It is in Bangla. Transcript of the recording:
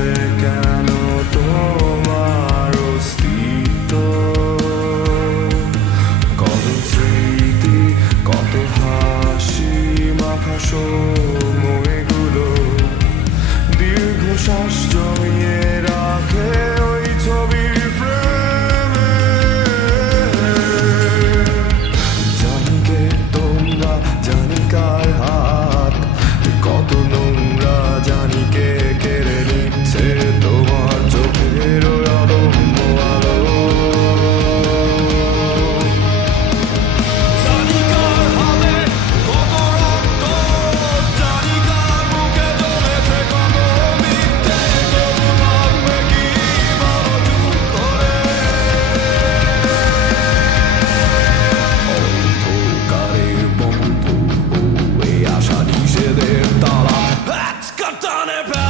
মিছে কেন তোমার অস্তিত্ব? কত স্মৃতি, কত হাসি মাখা সময়গুলো দীর্ঘশ্বাস জমিয়ে রাখে ওই ছবির ফ্রেমে। জানি কে তোমরা, জানি কার হাত কত নোংরা, জানি কে কেড়ে নিচ্ছে তোমার চোখের অদম্য আলো। জানি কার হাতে কত রক্ত, জানি কার বুকে জমেছে কত মিথ্যে, তবু থাকবে কি বলো চুপ করে? অন্ধকারের বন্ধু, এই আশা নিষেধের তালা আজকা টানে ফেলে।